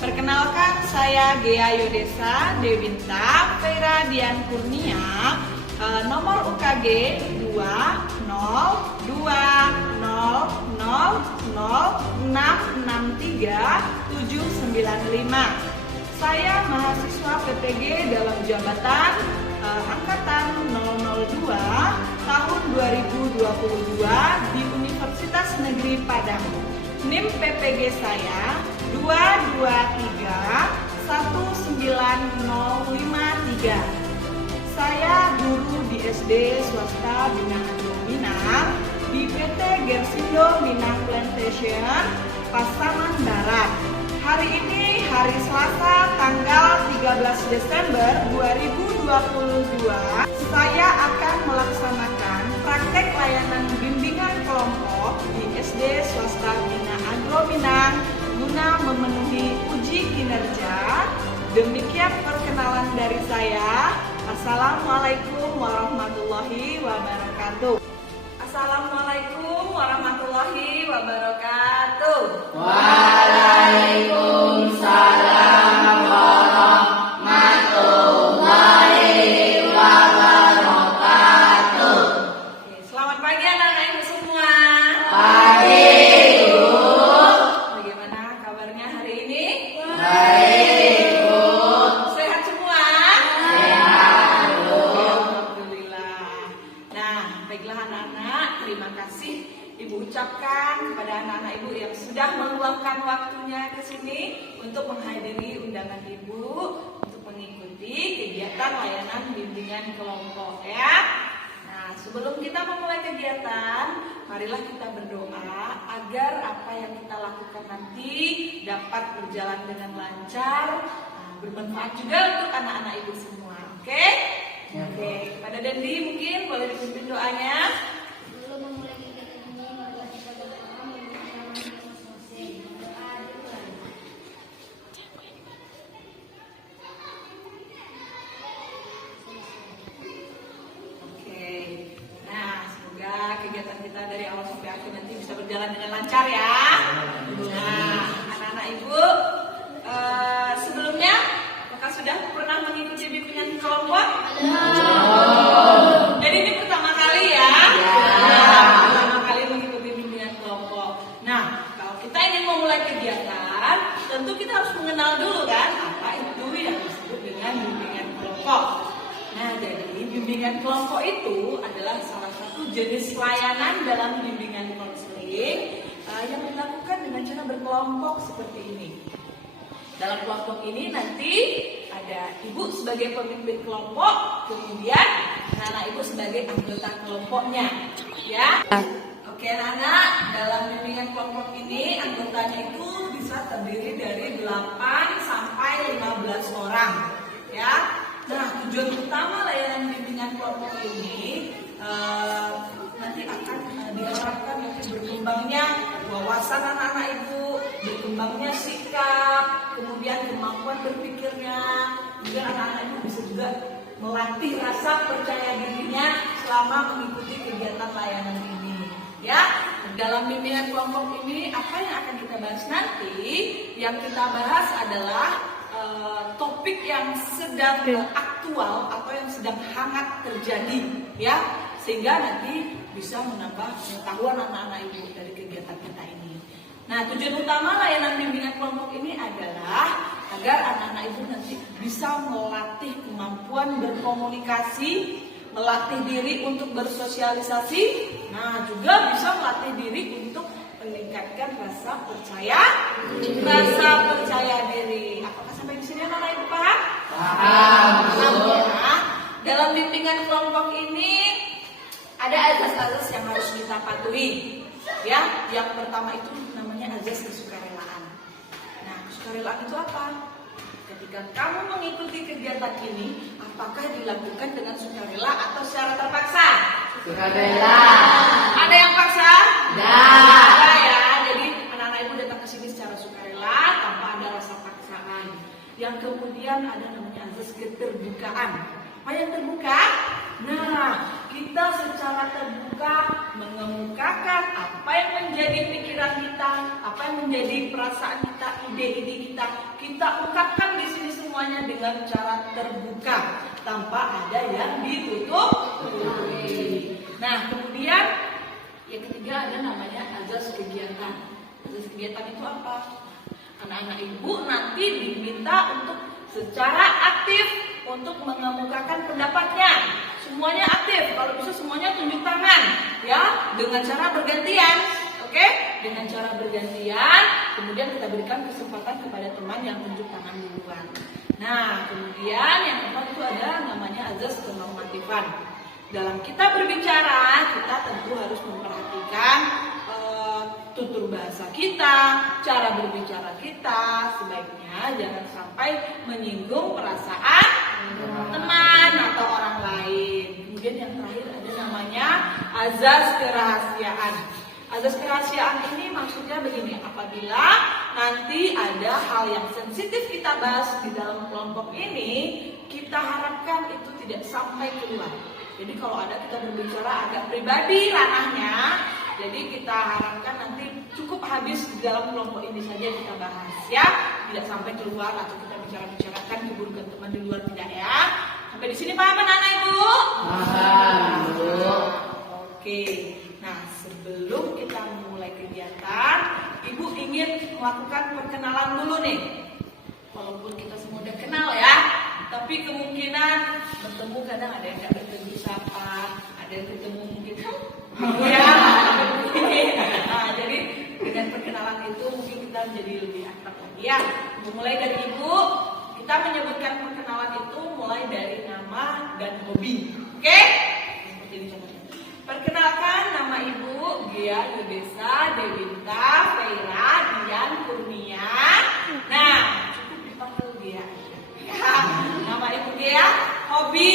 Perkenalkan, saya Gea Yodesa Dewinta Feira Dian Kurnia, nomor UKG 20200066375. Saya mahasiswa PPG dalam jabatan angkatan 002 tahun 2022 di Universitas Negeri Padang. NIM PPG saya 2231953. Saya guru di SD swasta Bina Agro Minang di PT Gersindo Minang Plantation, Pasaman Barat. Hari ini hari Selasa tanggal 13 Desember 2022, saya akan melaksanakan praktek layanan bimbingan kelompok di SD swasta Bina Agro Minang guna memenuhi uji kinerja. Demikian perkenalan dari saya. Assalamualaikum warahmatullahi wabarakatuh. Assalamualaikum warahmatullahi wabarakatuh. Waalaikumsalam warahmatullahi wabarakatuh. Oke, selamat pagi anak-anak ibu semua. Pagi, Bu. Bagaimana kabarnya hari ini? Baik, Bu. Sehat semua? Sehat, Bu. Alhamdulillah. Nah, baiklah anak-anak, terima kasih Ibu ucapkan kepada anak-anak Ibu yang sudah meluangkan waktunya ke sini untuk menghadiri undangan Ibu untuk mengikuti kegiatan layanan bimbingan kelompok ya. Nah, sebelum kita memulai kegiatan, marilah kita berdoa agar apa yang kita lakukan nanti dapat berjalan dengan lancar, bermanfaat juga untuk anak-anak Ibu semua. Oke? Ya, Bu. Oke, kepada Dendi mungkin boleh dipimpin doanya. Sebelum memulai kegiatan ini, marilah kita berdoa meminta masing-masing. Berdoa dimulai. Oke, nah semoga kegiatan kita dari awal sampai akhir nanti bisa berjalan dengan lancar ya. Nah, anak-anak Ibu, sebelumnya apakah sudah pernah mengikuti bimbingan kelompok? Jadi ini pertama kali ya? Pertama kali mengikuti bimbingan kelompok. Nah, kalau kita ingin memulai kegiatan, tentu kita harus mengenal dulu kan apa itu yang disebut dengan bimbingan kelompok. Nah, jadi bimbingan kelompok itu adalah salah satu jenis layanan dalam bimbingan konseling yang dilakukan dengan cara berkelompok seperti ini. Dalam kelompok ini nanti ada ibu sebagai pemimpin kelompok, kemudian anak-anak ibu sebagai anggota kelompoknya, ya. Oke, anak, dalam bimbingan kelompok ini anggotanya itu bisa terdiri dari 8 sampai 15 orang, ya. Nah, tujuan utama layanan bimbingan kelompok ini nanti akan diharapkan nanti berkembangnya wawasan anak-anak ibu, berkembangnya sikap, kemudian kemampuan berpikirnya, juga anak-anak ibu bisa juga melatih rasa percaya dirinya selama mengikuti kegiatan layanan ini. Ya, dalam bimbingan kelompok ini apa yang akan kita bahas nanti? Yang kita bahas adalah topik yang sedang aktual atau yang sedang hangat terjadi, ya, sehingga nanti bisa menambah pengetahuan anak-anak ibu dari kegiatan kita ini. Nah, tujuan utama layanan bimbingan kelompok ini adalah agar anak-anak ibu nanti bisa melatih kemampuan berkomunikasi, melatih diri untuk bersosialisasi, nah juga bisa melatih diri untuk meningkatkan rasa percaya diri. Apakah sampai di sini anak-anak ibu paham? Paham. Ya. Dalam bimbingan kelompok ini ada azas-azas yang harus kita patuhi. Ya, yang pertama itu namanya azas kesukarelaan. Nah, kesukarelaan itu apa? Ketika kamu mengikuti kegiatan ini, apakah dilakukan dengan sukarela atau secara terpaksa? Sukarela. Ada yang paksa? Tidak. Ada ya. Jadi anak-anak ibu datang ke sini secara sukarela tanpa ada rasa paksaan. Yang kemudian ada namanya azas keterbukaan. Apa yang terbuka? Nah, kita secara terbuka mengemukakan apa yang menjadi pikiran kita, apa yang menjadi perasaan kita, ide-ide kita ungkapkan di sini semuanya dengan cara terbuka tanpa ada yang ditutup-tutupi. Nah, kemudian yang ketiga ada namanya azas kegiatan. Azas kegiatan itu apa? Anak-anak ibu nanti diminta untuk secara aktif untuk mengemukakan pendapatnya. Semuanya aktif, kalau bisa semuanya tunjuk tangan, ya, dengan cara bergantian. Oke, dengan cara bergantian, kemudian kita berikan kesempatan kepada teman yang tunjuk tangan duluan. Nah, kemudian yang keempat itu ada namanya azas kenormatifan. Dalam kita berbicara, kita tentu harus memperhatikan tutur bahasa kita, cara berbicara kita, sebaiknya jangan sampai menyinggung perasaan teman atau orang lain. Kemudian yang terakhir ada namanya azas kerahasiaan. Azas kerahasiaan ini maksudnya begini, apabila nanti ada hal yang sensitif kita bahas di dalam kelompok ini, kita harapkan itu tidak sampai keluar. Jadi kalau ada kita berbicara agak pribadi ranahnya, jadi kita harapkan nanti cukup habis di dalam kelompok ini saja kita bahas, ya, tidak sampai keluar atau kita bicara-bicarakan keburukan teman di luar, tidak, ya. Sampai di sini paham anak-anak ibu? Paham, Bu. Oke. Nah, sebelum kita memulai kegiatan, ibu ingin melakukan perkenalan dulu nih. Walaupun kita semua udah kenal ya, tapi kemungkinan bertemu kadang ada yang nggak bertemu sapa, ada yang ketemu mungkin ya. Nah, jadi dengan perkenalan itu mungkin kita menjadi lebih akrab lagi, ya. Mulai dari ibu, kita menyebutkan perkenalan itu mulai dari nama dan hobi. Oke? Seperti ini contohnya. Perkenalkan, nama ibu Gia Yudesa Dewinta Feira Dian Kurnia. Nah, cukup dipanggil Gia. Ya, nama ibu Gia, hobi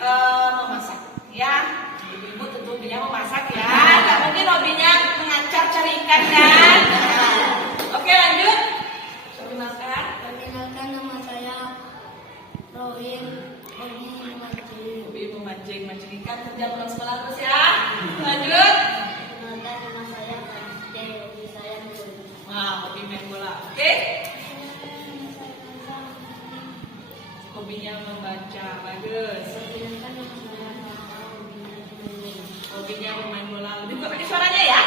memasak. Ya, ibu tentu hobinya memasak ya. Gak mungkin hobinya mengacar cari ikan kan? Oke, lanjut. Perkenalkan. Perkenalkan, nama saya Rohim, hobi memancing. Hobi memancing, mancing ikan, kerja pulang sekolah terus ya. Lanjut. Perkenalkan, nama saya Kante, hobi saya main. Nah, hobi main bola. Oke. Hobinya membaca, bagus. Perkenalkan, nama saya Kakak, hobinya main. Hobinya bermain bola. Lebih kuat pakai suaranya ya.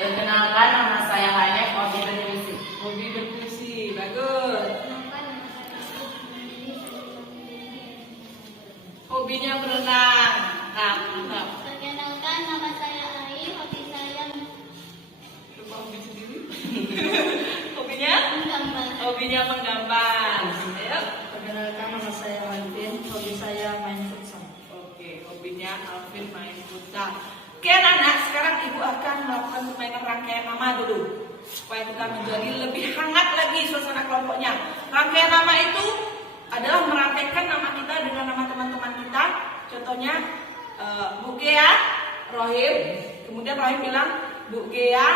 Perkenalkan, nama saya Hanef, hobi berpuisi. Hobi berpuisi, bagus. Perkenalkan, nama saya Sendiri, Hobinya berenang. Nah, mantap. Perkenalkan, nama saya Ai, hobi saya Lupa hobi sendiri. Hobinya? menggambar. Hobinya menggambar. Ayo. Perkenalkan, nama saya Alvin, hobi saya main futsal. Oke, hobinya Alvin main futsal. Oke anak-anak, sekarang ibu akan melakukan permainan rangkaian nama dulu, supaya kita menjadi lebih hangat lagi suasana kelompoknya. Rangkaian nama itu adalah merangkaikan nama kita dengan nama teman-teman kita. Contohnya Bu Gea, Rohim. Kemudian Rohim bilang Bu Gea,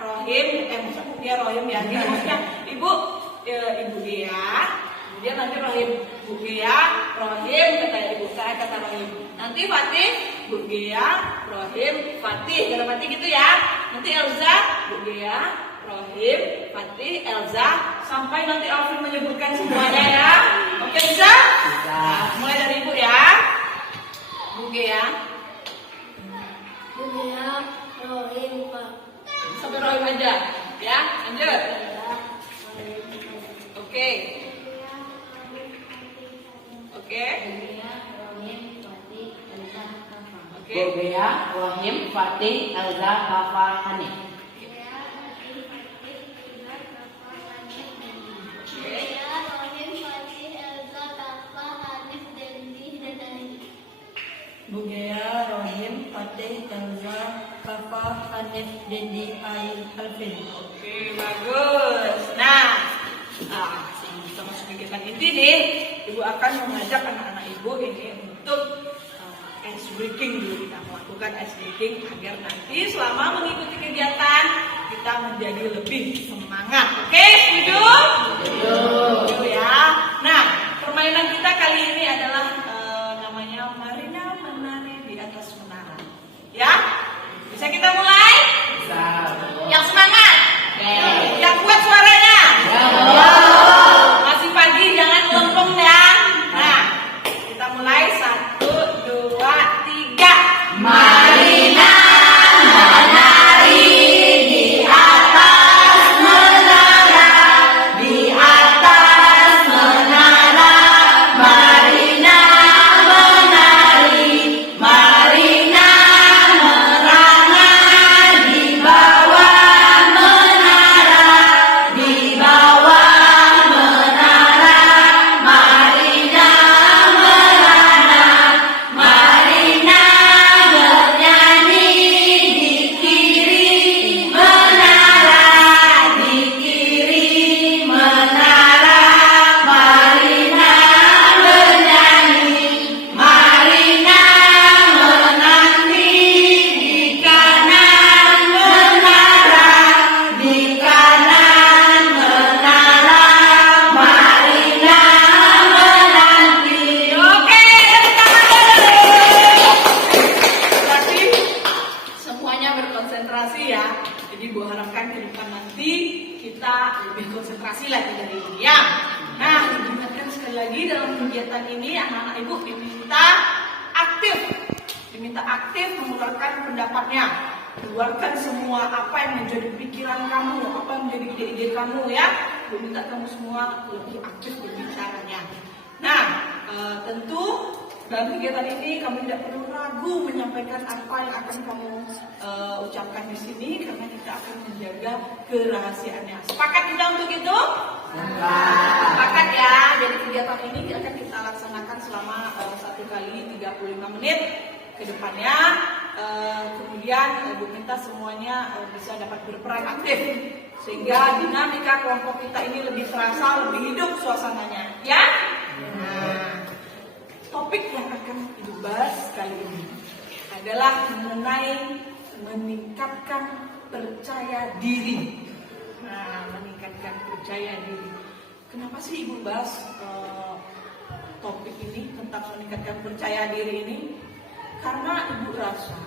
Rohim. Maksudnya Bu Gea, Rohim ya. Jadi maksudnya Ibu Gea. Kemudian nanti Rohim, Bu Gea, Rohim, kata Rohim. Nanti Fatih, Bu Gea, Rohim, Fatih. Dalam arti gitu ya. Nanti Elza, Bu Gea, Rohim, Fatih, Elza, sampai nanti Alvin menyebutkan semuanya ya. Oke, bisa? Bisa. Mulai dari Ibu ya. Bu Gea, Bugia, Rohim, Pak. sampai Rohim aja. Ya, lanjut. Oke. Oke. Oke. Bobea, Rohim, Fatih, Elza, Kafa, Hanif. Bu Gea, Rohim, Fatih, Elza, Kafa, Hanif, Dendi, Ai, Alvin. Oke, bagus. Nah, sebelum kita masuk kegiatan inti nih, Ibu akan mengajak anak-anak Ibu ini untuk ice breaking dulu. Kita melakukan ice breaking agar nanti selama mengikuti kegiatan kita menjadi lebih semangat. Oke, setuju? Setuju ya. Nah, permainan kita kali ini adalah namanya Marina menari di atas menara. Ya, bisa kita mulai? Bisa. Yang semangat, Oke. yang kuat suaranya. Ya. Masih ya. Nah, diingatkan sekali lagi dalam kegiatan ini anak-anak ibu diminta aktif mengeluarkan pendapatnya, keluarkan semua apa yang menjadi pikiran kamu, apa yang menjadi ide-ide kamu ya. Ibu minta kamu semua lebih aktif berbicaranya. Nah, tentu dalam kegiatan ini kamu tidak perlu ragu menyampaikan apa yang akan kamu ucapkan di sini karena kita akan menjaga kerahasiaannya. Sepakat kita untuk itu? Sepakat ya. Jadi kegiatan ini akan kita laksanakan selama 1 kali 35 menit ke depannya. Kemudian Ibu minta semuanya bisa dapat berperan aktif sehingga dinamika kelompok kita ini lebih terasa, lebih hidup suasananya, ya. Nah, topik yang akan Ibu bahas kali ini adalah mengenai meningkatkan percaya diri. Nah, meningkatkan percaya diri. Kenapa sih Ibu bahas topik ini tentang meningkatkan percaya diri ini? Karena Ibu rasa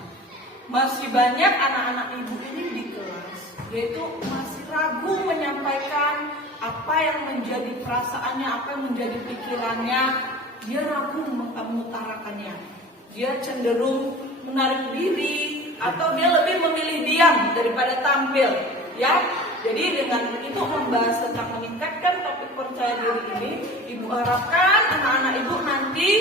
masih banyak anak-anak Ibu ini di kelas, yaitu masih ragu menyampaikan apa yang menjadi perasaannya, apa yang menjadi pikirannya. Dia ragu mengutarakannya. Dia cenderung menarik diri atau dia lebih memilih diam daripada tampil, ya. Jadi dengan itu membahas tentang meningkatkan topik percaya diri ini, Ibu harapkan anak-anak Ibu nanti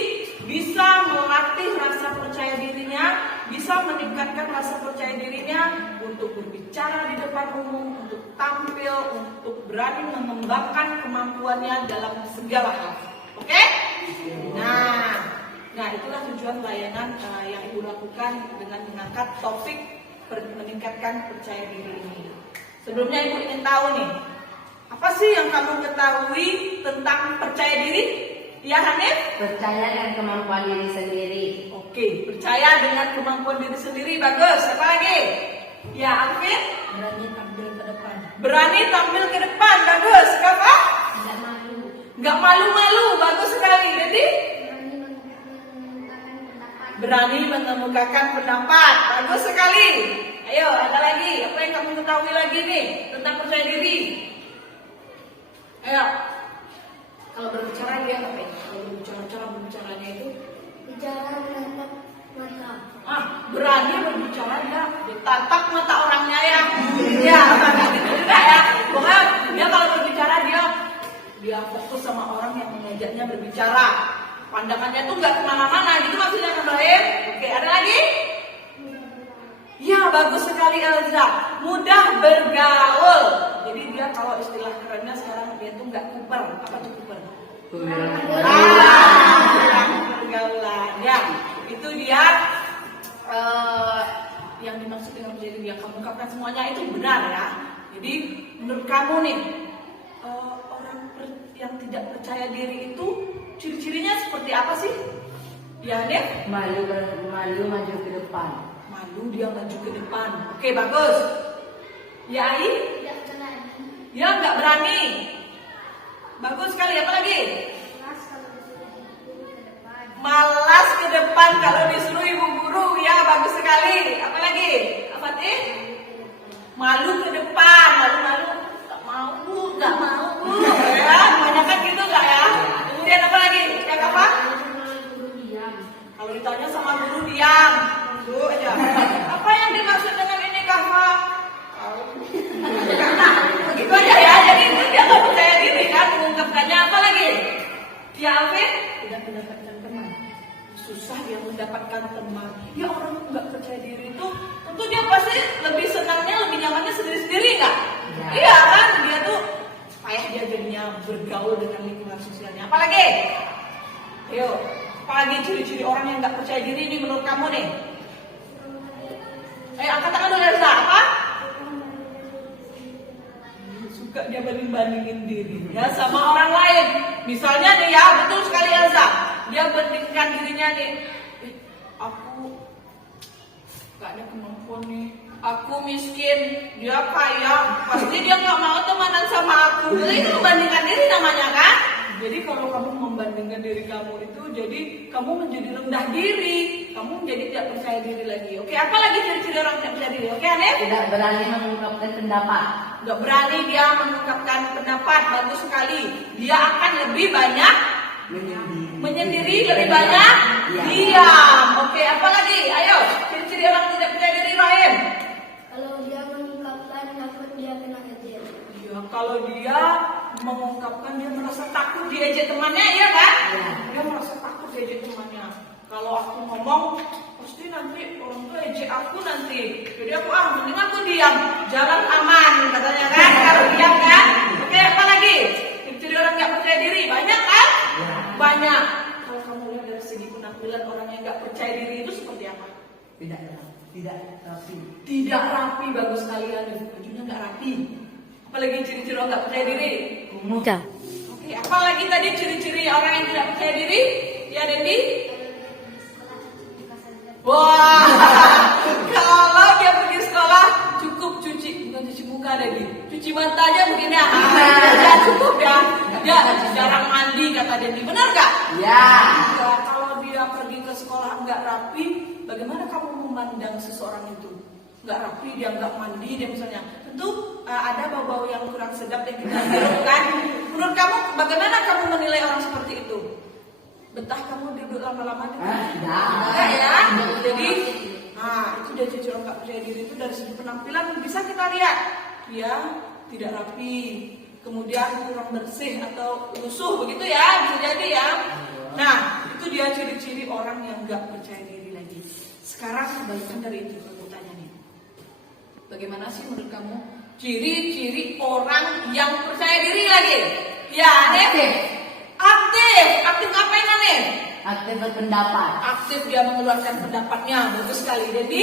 bisa melatih rasa percaya dirinya, bisa meningkatkan rasa percaya dirinya untuk berbicara di depan umum, untuk tampil, untuk berani mengembangkan kemampuannya dalam segala hal. Oke? Nah itulah tujuan layanan yang Ibu lakukan dengan mengangkat topik meningkatkan percaya diri ini. Sebelumnya Ibu ingin tahu nih, apa sih yang kamu ketahui tentang percaya diri? Ya Hanif? Percaya dengan kemampuan diri sendiri. Oke, percaya dengan kemampuan diri sendiri, bagus. Apa lagi? Ya Alvin? Berani tampil ke depan. Berani tampil ke depan, bagus. Apa? Tidak malu. Gak malu-malu, bagus sekali. Jadi? Berani mengemukakan pendapat. Bagus sekali. Ayo, ada lagi. Apa yang kamu ketahui lagi nih tentang percaya diri? Ayo. Kalau berbicara dia apa ya? Kalau berbicaranya itu Bicara menatap mata. berani berbicara dia tatap mata orangnya ya. Ya, gitu juga ya. Pokoknya dia kalau berbicara dia fokus sama orang yang mengajaknya berbicara. Pandangannya tuh nggak kemana-mana, gitu maksudnya kan Ibrahim? Oke, ada lagi? Ya, bagus sekali Elza. Mudah bergaul. Jadi dia kalau istilah kerennya sekarang dia tuh nggak kuper. Apa tuh kuper? Pergaulan. Ya, itu dia yang dimaksud dengan menjadi dia kamu ungkapkan semuanya itu benar ya. Jadi menurut kamu nih orang yang tidak percaya diri itu ciri-cirinya seperti apa sih? Ya, Nef? Malu maju ke depan. Malu dia maju ke depan. Oke, bagus. Ya, Ai? Tidak berani. Dia nggak berani. Bagus sekali. Apa lagi? Kelas kalau disuruh guru ke depan. Malas ke depan kalau disuruh ibu guru. Ya, bagus sekali. Apa lagi? Apa sih? Malu ke depan. Malu-malu. Nggak mau bu. Ya, kebanyakan gitu nggak ya? Kemudian apa lagi? Yang apa? Kalau ditanya sama guru diam. Tunggu aja. Apa yang dimaksud dengan ini Kafa? Begitu aja ya. Jadi dia nggak percaya diri kan mengungkapkannya. Apa lagi? Ya Alvin? Tidak mendapatkan teman. Susah dia mendapatkan teman. Ya orang nggak percaya diri itu tentu dia pasti lebih senangnya, lebih nyamannya sendiri-sendiri nggak? Ya. Iya kan? Dia tuh payah dia jadinya bergaul dengan lingkungan sosialnya. Apalagi? Ayo, apalagi ciri-ciri orang yang nggak percaya diri ini menurut kamu nih? Ayo angkat tangan dulu Elsa. Apa? Suka dia banding-bandingin dirinya sama orang lain. Misalnya nih ya, betul sekali Elsa. Dia bandingkan dirinya nih. Aku gak ada kemampuan nih. Aku miskin, dia kaya. Pasti dia gak mau temenan sama aku. Jadi itu membandingkan diri namanya kan? Jadi kalau kamu membandingkan diri kamu itu, jadi kamu menjadi rendah diri, kamu menjadi tidak percaya diri lagi. Oke, apa lagi ciri-ciri orang tidak percaya diri? Oke, Hanif? Tidak berani mengungkapkan pendapat. Nggak berani dia mengungkapkan pendapat, bagus sekali. Dia akan lebih banyak menyendiri, lebih banyak diam. Oke, apa lagi? Ayo, ciri-ciri orang tidak percaya diri, Rahim. Kalau dia mengungkapkan takut dia kena ejek. Ya, kalau dia mengungkapkan dia merasa takut diejek temannya, ya kan? Dia merasa takut diejek temannya. Kalau aku ngomong, pasti nanti orang tua ejek aku nanti. Jadi aku mending aku diam, jalan aman katanya kan? Kalau diam kan? Oke, apa lagi? Ciri orang nggak percaya diri banyak kan? Banyak. Kalau kamu lihat dari segi penampilan orang yang nggak percaya diri itu seperti apa? Tidak rapi. Tidak rapi, bagus sekali ada bajunya nggak rapi. Apalagi ciri-ciri orang nggak percaya diri? Mudah. Oke, apalagi tadi ciri-ciri orang yang tidak percaya diri? Ya, Dendi? Wah, kalau dia pergi sekolah cukup bukan cuci muka Dendi, cuci mata aja mungkin ya. Ya cukup ya. Dia jarang mandi kata Dendi, benar nggak? Ya. Ya, kalau dia pergi ke sekolah nggak rapi, bagaimana kamu memandang seseorang itu? Nggak rapi, dia nggak mandi, dia misalnya. Tentu ada bau-bau yang kurang sedap yang kita hirup kan. Menurut kamu, bagaimana kamu menilai orang seperti itu? Betah kamu duduk lama-lama di enggak ya? Jadi, itu dari ciri orang nggak percaya diri itu dari segi penampilan bisa kita lihat. Dia tidak rapi, kemudian kurang bersih atau lusuh begitu ya, bisa jadi ya. Nah, itu dia ciri-ciri orang yang nggak percaya diri lagi. Sekarang kebalikan dari itu, aku tanya nih. Bagaimana sih menurut kamu ciri-ciri orang yang percaya diri lagi? Ya, Hanif? Aktif ngapain Hanif? Aktif berpendapat. Aktif dia mengeluarkan pendapatnya, bagus sekali. Jadi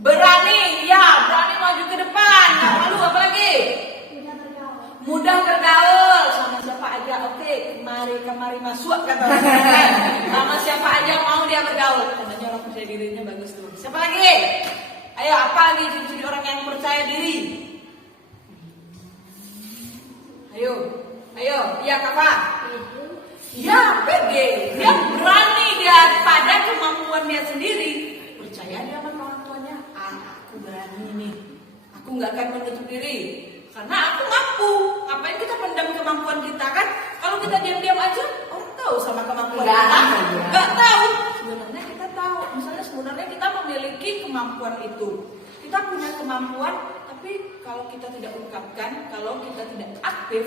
Berani. berani maju ke depan, nggak malu, apalagi Mudah bergaul. mudah bergaul sama siapa aja. Oke, kemari masuk kata orang. Sama siapa aja mau dia bergaul. Namanya orang percaya dirinya bagus tuh. Siapa lagi? Ayo, apa lagi ciri-ciri orang yang percaya diri? Ayo, iya kakak. Itu Ya, pede. Dia berani dia pada kemampuan dia sendiri. Percaya dia sama orang tuanya. Aku berani nih. Aku nggak akan menutup diri. Karena aku mampu. Ngapain kita pendam kemampuan kita kan? Kalau kita diam-diam aja, orang tahu sama kemampuan kita. Nggak tahu. Sebenarnya kita tahu. Misalnya sebenarnya kita memiliki kemampuan itu. Kita punya kemampuan, tapi kalau kita tidak ungkapkan, kalau kita tidak aktif,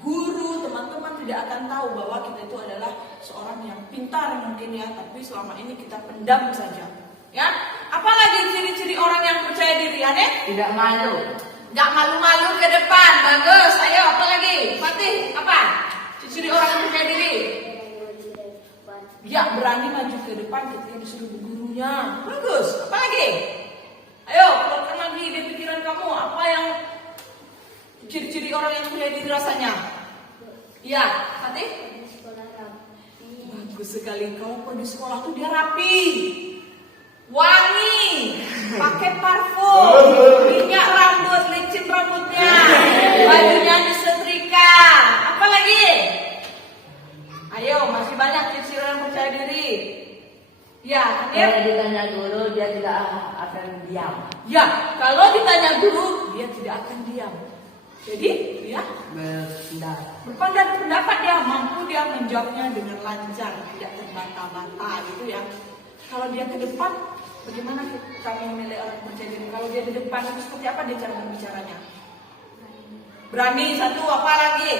guru, teman-teman tidak akan tahu bahwa kita itu adalah seorang yang pintar mungkin ya, tapi selama ini kita pendam saja. Ya, apalagi ciri-ciri orang yang percaya diri, Hanif? Tidak malu. Gak malu-malu ke depan, bagus. Ayo, apa lagi? Fatih, apa? Ciri-ciri orang yang percaya diri? Ya, berani maju ke depan ketika disuruh gurunya. Bagus. Apa lagi? Ayo, keluarkan lagi di pikiran kamu apa yang ciri-ciri orang yang percaya diri rasanya. Iya, Fatih? di sekolah rapi. Bagus sekali. Kalau di sekolah tuh dia rapi, wangi, pakai parfum, minyak rambut, licin rambutnya, bajunya disetrika. Apa lagi? Ayo, masih banyak ciri-ciri orang percaya diri. Ya, Kalau Hanif? ditanya guru, dia tidak akan diam. Ya, kalau ditanya guru, dia tidak akan diam. Jadi, dia berpendapat, dia mampu dia menjawabnya dengan lancar, tidak terbata-bata gitu ya. Kalau dia ke depan, bagaimana kamu menilai orang percaya diri? Kalau dia di depan itu seperti apa dia cara berbicaranya? Berani satu, apa lagi?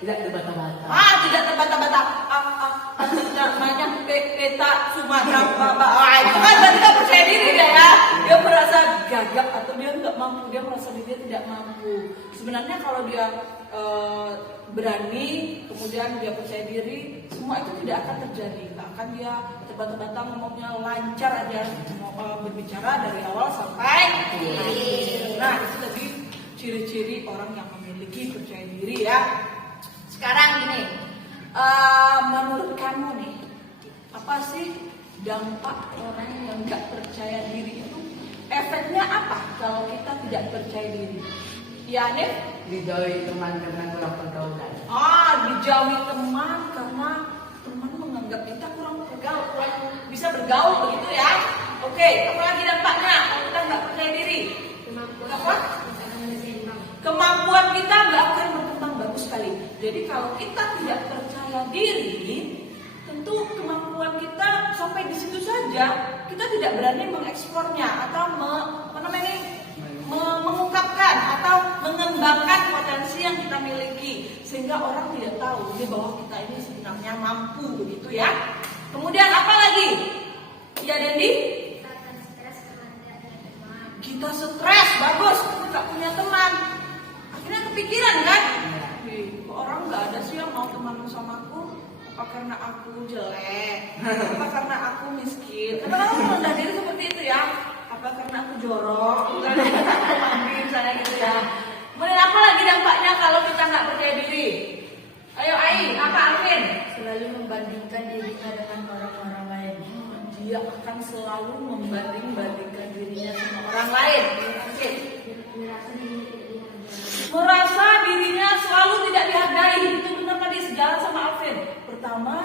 Tidak terbata-bata. Tidak terbata-bata. Namanya peta Sumatera. Itu kan berarti tidak percaya diri dia ya. Dia merasa gagap atau dia nggak mampu. Dia merasa dirinya tidak mampu. Sebenarnya kalau dia berani, kemudian dia percaya diri, semua itu tidak akan terjadi. Nggak akan dia terbata-bata ngomongnya lancar aja, berbicara dari awal sampai akhir. Nah, itu tadi ciri-ciri orang yang memiliki percaya diri ya. Sekarang gini, menurut kamu nih, apa sih dampak orang yang nggak percaya diri itu? Efeknya apa kalau kita tidak percaya diri? Ya, Hanif? Dijauhi teman dengan kurang pergaulan. Dijauhi teman kita kurang bisa bergaul begitu ya. Oke, apa lagi dampaknya kalau kita nggak percaya diri? Kemampuan kita nggak akan berkembang bagus sekali. Jadi kalau kita tidak percaya diri, tentu kemampuan kita sampai di situ saja. Kita tidak berani mengeksplornya atau mengungkapkan atau mengembangkan potensi yang kita miliki, sehingga orang tidak tahu bahwa kita ini sebenarnya mampu begitu ya. Kemudian apa lagi? Ya Dendi? Kita stres, bagus, kita nggak punya teman. Akhirnya kepikiran kan? Kok orang nggak ada sih yang mau teman sama aku? Apa karena aku jelek? Apa karena aku miskin? Kadang-kadang rendah diri seperti itu ya. Apa karena aku jorok? Karena aku mandi misalnya gitu ya. Kemudian apa lagi dampaknya kalau kita nggak percaya diri? Ayo Ai, apa Alvin? Selalu membandingkan dirinya dengan orang-orang lain. Dia akan selalu membanding-bandingkan dirinya sama orang lain. Oke. Merasa dirinya selalu tidak dihargai. Itu benar tadi sejalan sama Alvin. Pertama,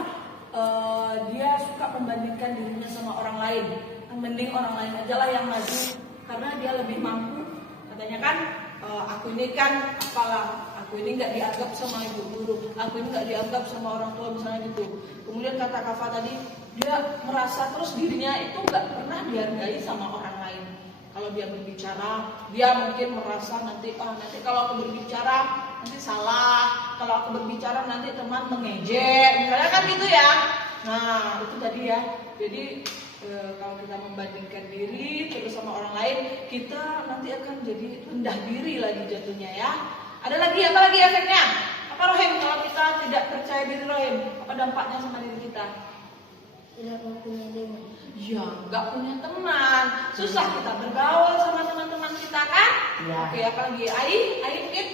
dia suka membandingkan dirinya sama orang lain. Mending orang lain aja lah yang maju karena dia lebih mampu. Katanya kan, aku ini kan apalah, aku ini nggak dianggap sama ibu guru, aku ini nggak dianggap sama orang tua misalnya gitu. Kemudian kata Kafa tadi, dia merasa terus dirinya itu nggak pernah dihargai sama orang lain. Kalau dia berbicara, dia mungkin merasa nanti kalau aku berbicara nanti salah, kalau aku berbicara nanti teman mengejek, misalnya kan gitu ya. Nah itu tadi ya. Jadi kalau kita membandingkan diri terus sama orang lain, kita nanti akan jadi rendah diri lagi jatuhnya ya. Ada lagi, apa lagi efeknya? Apa Rohim kalau kita tidak percaya diri Rohim? Apa dampaknya sama diri kita? Tidak mempunyai teman. Ya, nggak punya teman. Susah kita bergaul sama teman-teman kita kan? Ya. Oke, apa lagi? Ai mungkin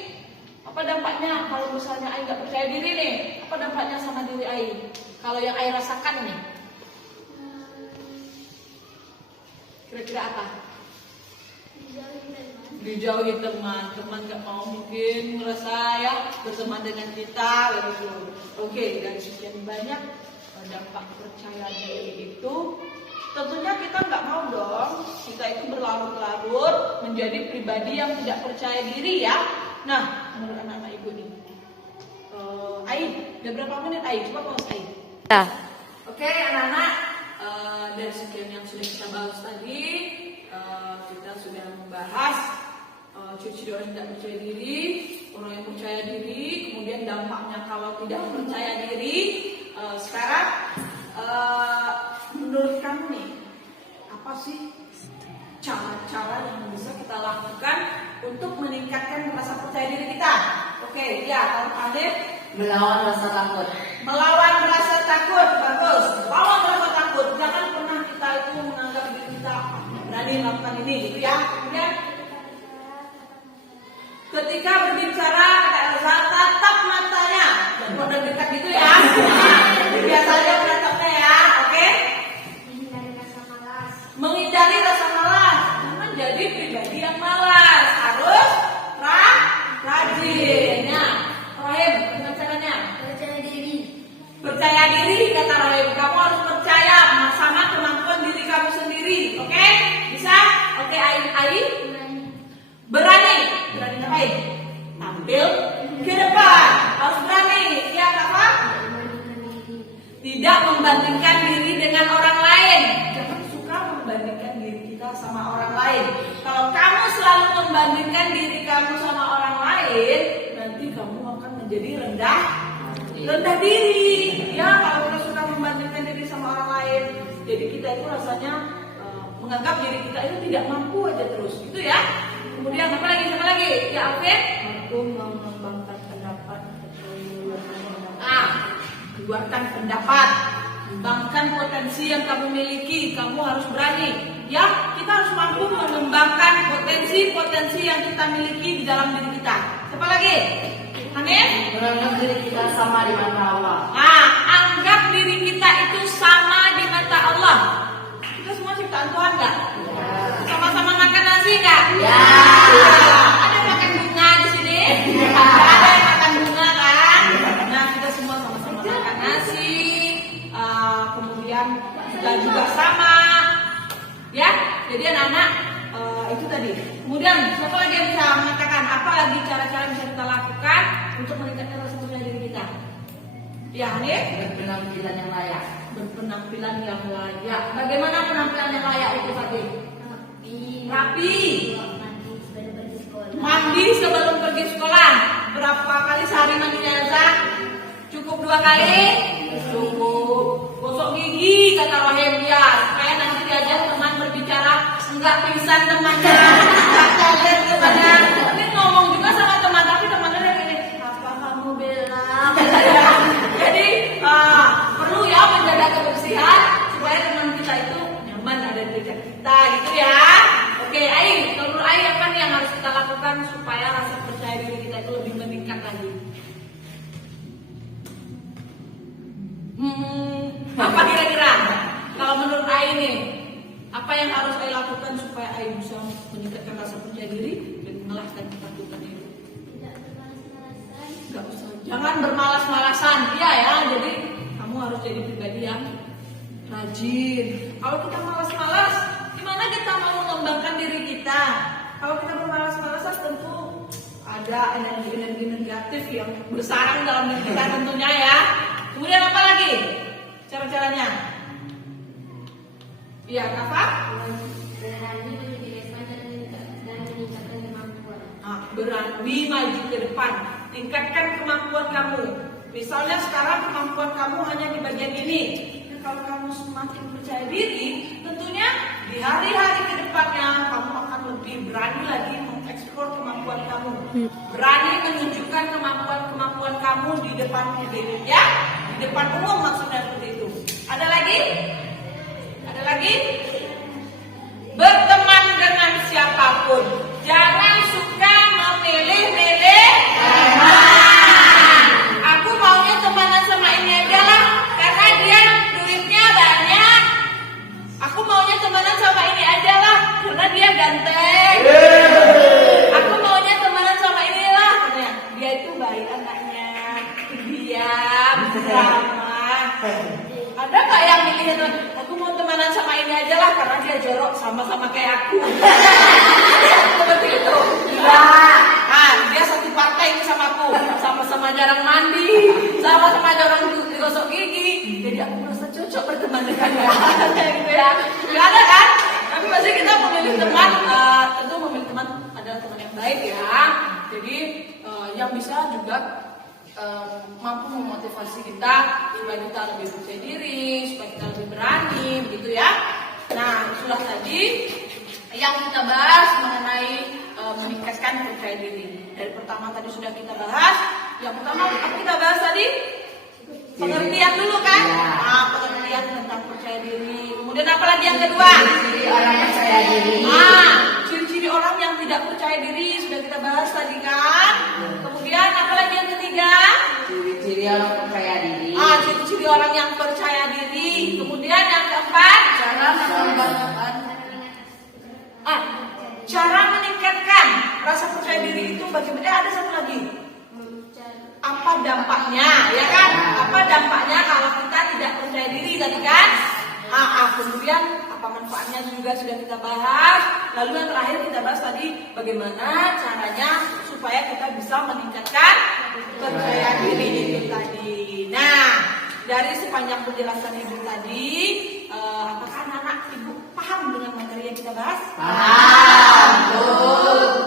apa dampaknya kalau misalnya Ai nggak percaya diri nih? Apa dampaknya sama diri Ai? Kalau yang Ai rasakan nih, kira-kira apa? Dijauhi teman nggak mau mungkin merasa ya berteman dengan kita begitu. Oke, dari sekian banyak dampak percaya diri itu, tentunya kita nggak mau dong kita itu berlarut-larut menjadi pribadi yang tidak percaya diri ya. Nah, menurut anak-anak ibu nih, Ai, udah berapa menit Ai? Coba pause Ai. Ya. Oke, anak-anak, dari sekian yang sudah kita bahas tadi, kita sudah membahas ciri-ciri orang yang tidak percaya diri, orang yang percaya diri, kemudian dampaknya kalau tidak percaya diri. Sekarang, menurut kamu nih, apa sih cara-cara yang bisa kita lakukan untuk meningkatkan rasa percaya diri kita? Oke, ya, Alif. Melawan rasa takut. Melawan rasa takut, bagus. Lawan rasa takut. Jangan pernah kita itu menganggap diri kita berani melakukan ini, gitu ya. Kemudian, ketika berbicara, kata Elsa, tatap matanya. Jangan dekat gitu ya. Biasanya menatapnya ya, oke? Menghindari rasa malas. Menghindari rasa malas. Jangan jadi pribadi yang malas. Harus rajin. Ya, Rohim, gimana caranya? Percaya diri. Percaya diri, kata Rohim. Kamu harus percaya sama kemampuan diri kamu sendiri, oke? Bisa? Oke, Ai? Berani. Berani ngapain? Tampil ke depan. Harus berani. Ya, apa? Tidak membandingkan diri dengan orang lain. Jangan suka membandingkan diri kita sama orang lain. Kalau kamu selalu membandingkan diri kamu sama orang lain, nanti kamu akan menjadi rendah diri. Ya, kalau kita suka membandingkan diri sama orang lain, jadi kita itu rasanya menganggap diri kita itu tidak mampu aja terus, gitu ya. Kemudian apa lagi? Ya, Alvin? Aku mengembangkan pendapat Keluarkan pendapat, kembangkan potensi yang kamu miliki. Kamu harus berani. Ya, kita harus mampu mengembangkan potensi yang kita miliki di dalam diri kita. Siapa lagi? Hanif? Menganggap diri kita sama di mata Allah. Anggap diri kita itu sama di mata Allah. Kita semua ciptaan Tuhan nggak? Sama-sama makan nasi nggak? Ya. Ada makan bunga di sini? Ada yang makan bunga kan? Nah, kita semua sama-sama makan nasi. juga sama. Ya, jadi anak-anak itu tadi. Kemudian siapa lagi yang bisa mengatakan apa lagi cara-cara yang bisa kita lakukan untuk meningkatkan rasa percaya diri kita? Ya, Hanif? Berpenampilan yang layak. Berpenampilan yang layak. Bagaimana penampilan yang layak itu tadi? Rapi. Mandi sebelum pergi sekolah. Berapa kali sehari mandinya Elsa? Cukup 2 kali? Cukup. Gosok gigi kata Rahim ya, supaya nanti diajak teman berbicara enggak pingsan temannya. Enggak kaget kepada. Ini ngomong juga sama teman, tapi temannya udah gini, apa kamu bilang? Jadi perlu ya menjaga kebersihan supaya teman kita itu nyaman ada di dekat kita gitu ya. Oke, Ai, menurut Ai apa nih yang harus kita lakukan supaya rasa percaya diri kita itu lebih meningkat lagi? Apa kira-kira? Kalau menurut Ai nih, apa yang harus Ai lakukan supaya Ai bisa meningkatkan rasa percaya diri dan mengalahkan ketakutan itu? Tidak bermalas-malasan. Gak usah. Jangan bermalas-malasan, iya ya. Jadi kamu harus jadi pribadi yang rajin. Kalau kita malas-malas, gimana kita mau mengembangkan diri kita? Kalau kita bermalas-malasan tentu ada energi-energi negatif yang bersarang dalam diri kita tentunya ya. Kemudian apa lagi? Cara-caranya? Iya, Kafa? Berani maju ke depan dan meningkatkan kemampuan. Berani maju ke depan, tingkatkan kemampuan kamu. Misalnya sekarang kemampuan kamu hanya di bagian ini. Nah, kalau kamu semakin percaya diri, tentunya di hari-hari ke depannya kamu akan lebih berani lagi mengeksplor kemampuan kamu. Berani menunjukkan kemampuan-kemampuan kamu di depan publik, ya, di depan umum maksudnya seperti itu. Ada lagi? Ada lagi? Berteman dengan siapapun. Jangan suka memilih-milih teman. Aku maunya temanan sama ini aja lah, karena dia duitnya banyak. Aku maunya temanan sama ini aja lah, karena dia ganteng. Aku maunya temanan sama inilah, katanya. Dia itu baik anaknya, diam, ramah. Ada nggak yang milihin? Aku mau temanan sama ini aja lah, karena dia jorok sama-sama kayak aku. Seperti itu. Iya. Dia satu partai ini sama aku, sama-sama jarang mandi, sama-sama jarang gosok gigi. Jadi aku merasa cocok berteman dengannya. Gitu ya. Gak ada kan? Tapi pasti kita memilih teman, tentu memilih teman adalah teman yang baik ya. Jadi yang bisa juga mampu memotivasi kita supaya kita lebih percaya diri, supaya kita lebih berani, begitu ya. Nah, itulah tadi yang kita bahas mengenai meningkatkan percaya diri. Dari pertama tadi sudah kita bahas. Yang pertama apa kita bahas tadi? Pengertian dulu kan? Pengertian tentang percaya diri. Kemudian apa lagi yang kedua? Ciri orang percaya diri. Ciri-ciri orang yang tidak percaya diri sudah kita bahas tadi kan? Kemudian apa lagi yang ketiga? Ciri-ciri orang percaya diri. Ciri-ciri orang yang percaya diri. Kemudian yang keempat, cara meningkatkan rasa percaya diri itu bagaimana? Ada satu lagi. Apa dampaknya, ya kan? Apa dampaknya kalau kita tidak percaya diri tadi kan? Kemudian apa manfaatnya juga sudah kita bahas. Lalu yang terakhir kita bahas tadi bagaimana caranya supaya kita bisa meningkatkan percaya diri itu tadi. Nah, dari sepanjang penjelasan ibu tadi, apakah anak-anak ibu paham dengan materi yang kita bahas? Paham.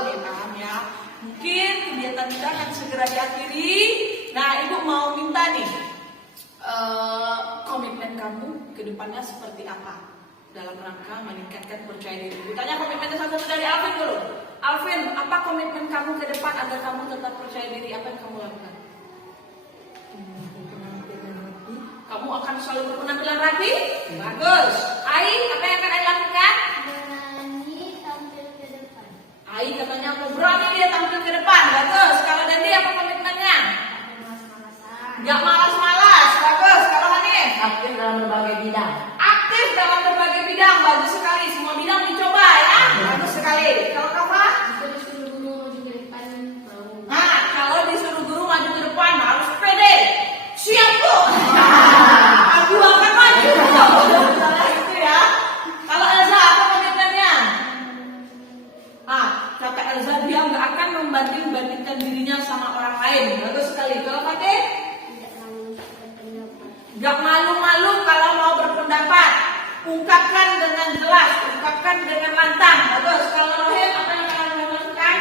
Oke, paham ya. Mungkin kegiatan kita akan segera diakhiri. Nah, ibu mau minta nih komitmen kamu ke depannya seperti apa dalam rangka meningkatkan percaya diri. Ibu tanya komitmennya satu dari Alvin dulu. Alvin, apa komitmen kamu ke depan agar kamu tetap percaya diri? Apa yang kamu lakukan? Kamu akan selalu berpenampilan rapi? Bagus. Ai, apa yang akan Ai lakukan? Berani tampil ke depan. Ai katanya mau berani dia tampil ke depan. Bagus. Kalau Dandi apa komitmennya? Gak malas-malas. Bagus. Kalau Hanif? Aktif dalam berbagai bidang. Aktif dalam berbagai bidang. Bagus sekali. Semua bidang dicoba ya. Bagus sekali. Kalau Kafa? Jika disuruh guru maju ke depan, mau. Kalau disuruh guru maju ke depan harus pede. Siap Bu. Aku akan maju. Nggak malu-malu kalau mau berpendapat. Ungkapkan dengan jelas, ungkapkan dengan lantang. Bagus. Kalau Rohim, apa yang akan Rohim lakukan?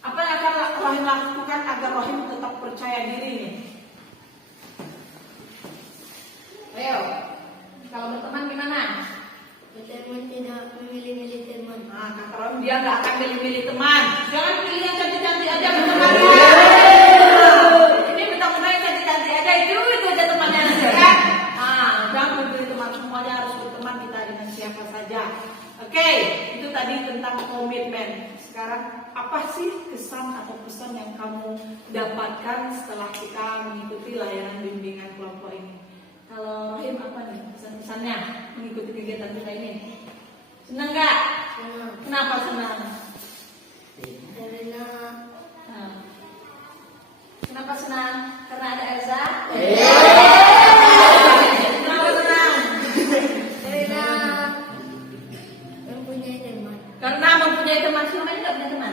Apa yang akan Rohim lakukan agar Rohim tetap percaya diri nih? Ayo, kalau berteman gimana? Berteman tidak memilih-milih teman. Nah, kata Rohim dia nggak akan milih-milih teman. Jangan pilih yang cantik-cantik aja berteman. Ini mentang-mentang yang cantik-cantik aja itu aja temannya nanti kan. Nah, jangan memilih teman, semuanya harus berteman kita dengan siapa saja. Oke, itu tadi tentang komitmen. Sekarang apa sih kesan atau pesan yang kamu dapatkan setelah kita mengikuti layanan bimbingan kelompok ini? Kalau Rohim apa nih pesan-pesannya mengikuti kegiatan kita ini? Senang nggak? Senang. Kenapa senang? Karena Nah. Kenapa senang? Karena ada Elza? Kenapa senang? karena mempunyai teman. Karena mempunyai teman. Selama ini nggak punya teman.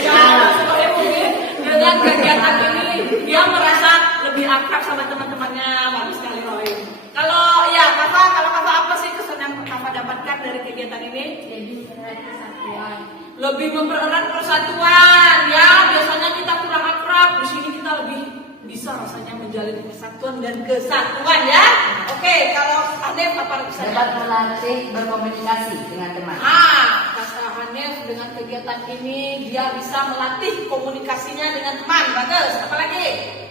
Ya, supaya mungkin dengan kegiatan ini dia merasa lebih akrab sama teman-temannya. Bagus sekali Rohim. Kalau kakak apa sih kesan yang kakak dapatkan dari kegiatan ini? Jadi berat kesatuan. Lebih mempererat persatuan. Ya, biasanya kita kurang akrab. Di sini kita lebih bisa rasanya menjalin kesatuan dan kesatuan ya. Oke, kalau Hanif apa kesannya? Dapat melatih berkomunikasi dengan teman. Kata Hanif dengan kegiatan ini dia bisa melatih komunikasinya dengan teman. Bagus. Apalagi?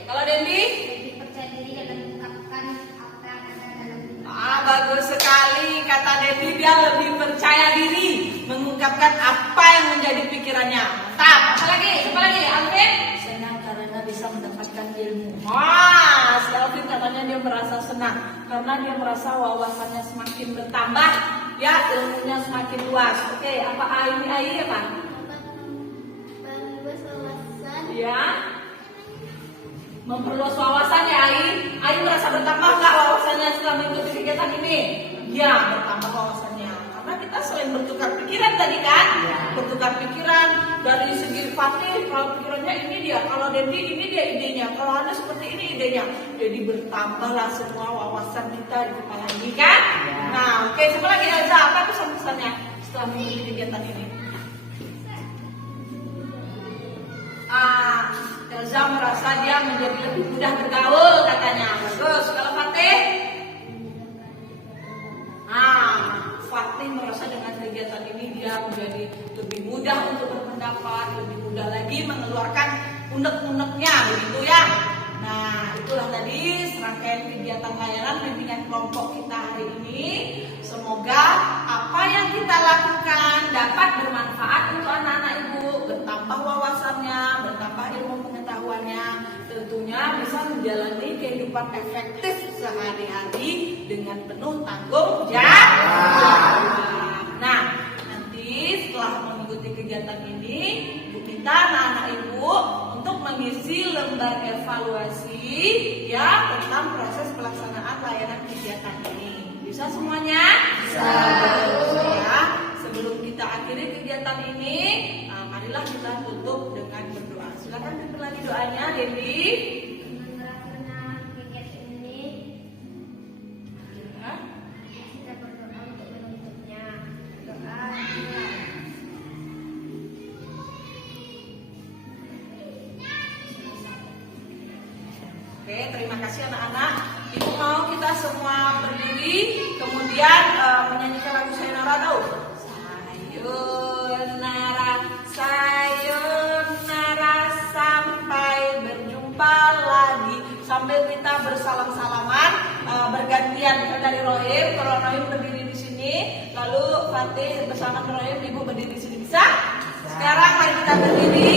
Kalau Dendi? Lebih percaya diri dalam mengungkapkan apa yang ada dalam diri. Bagus sekali. Kata Dendi dia lebih percaya diri mengungkapkan apa yang menjadi pikirannya. Mantap. Apalagi? Alvin? Senang karena bisa mendapatkan ilmu. Si Alvin katanya dia merasa senang karena dia merasa wawasannya semakin bertambah, ya ilmunya semakin luas. Oke, apa Ai apa? Dapat memperluas wawasan. Ya, memperluas wawasan ya Ai merasa bertambah nggak wawasannya setelah mengikuti kegiatan ini? Ya, bertambah wawasannya karena kita selain bertukar pikiran tadi kan, bertukar pikiran dari segi Fatih, kalau pikirannya ini dia, kalau Dendi ini dia idenya, kalau Anda seperti ini idenya, jadi bertambahlah semua wawasan kita di kepala ini kan. Nah, oke, siapa lagi Elza? Apa pesan-pesannya setelah mengikuti kegiatan ini? Elza merasa dia menjadi lebih mudah bergaul katanya. Bagus. Kalau Fatih? Fatih merasa dengan kegiatan ini dia menjadi lebih mudah untuk berpendapat, lebih mudah lagi mengeluarkan unek-uneknya, begitu ya. Nah, itulah tadi serangkaian kegiatan layanan bimbingan kelompok kita hari ini. Semoga apa yang kita lakukan dapat bermanfaat untuk anak-anak ibu, bertambah wawasannya, bertambah ilmu pengetahuannya, tentunya bisa menjalani kehidupan efektif sehari-hari dengan penuh tanggung jawab. Nah, nanti setelah mengikuti kegiatan ini, ibu minta anak-anak ibu untuk mengisi lembar evaluasi ya tentang proses pelaksanaan layanan kegiatan ini. Bisa semuanya? Bisa. Ya, sebelum kita akhiri kegiatan ini, marilah kita tutup dengan berdoa. Silakan tutup lagi doanya, Dendi. Melaksanakan kegiatan ini, Ya. kita berdoa untuk menutupnya. Doa. Oke, terima kasih anak-anak. Ibu mau kita semua berdiri, kemudian menyanyikan lagu Sayonara tahu? Sayonara sampai berjumpa lagi. Sambil kita bersalam-salaman, bergantian dari Rohim. Kalau Rohim berdiri di sini, lalu Fatih bersama Rohim, ibu berdiri di sini bisa? Sekarang mari kita berdiri.